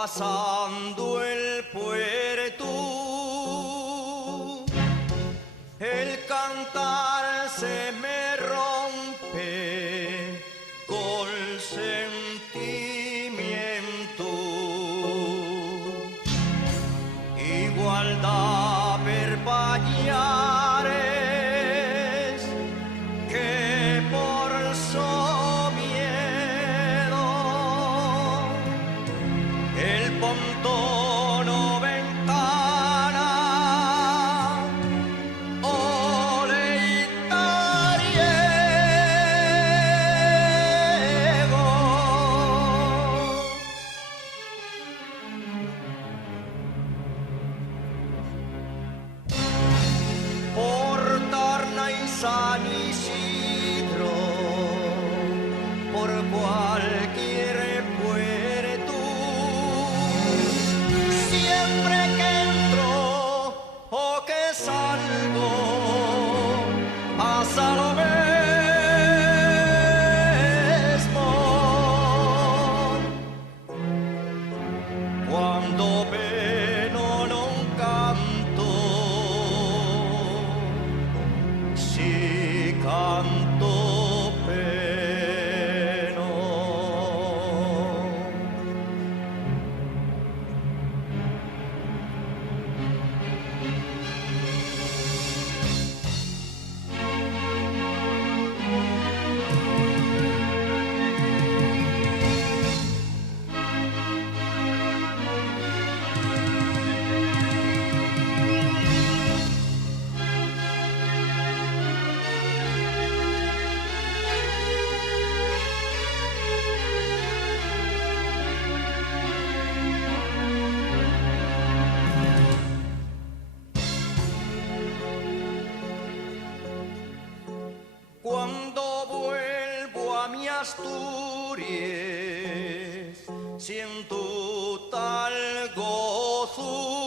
pasando el puerto, el cantar se me rompe con sentimiento. Igualdad per pañares que por so miedo el pontono ventana o leitariego por Tarna y San Isidro, por cualquier puerto, siempre que entro o que salgo, pasa lo mismo. Cuando peno non canto, si canto peno. Cuando vuelvo a mi Asturias, siento tal gozo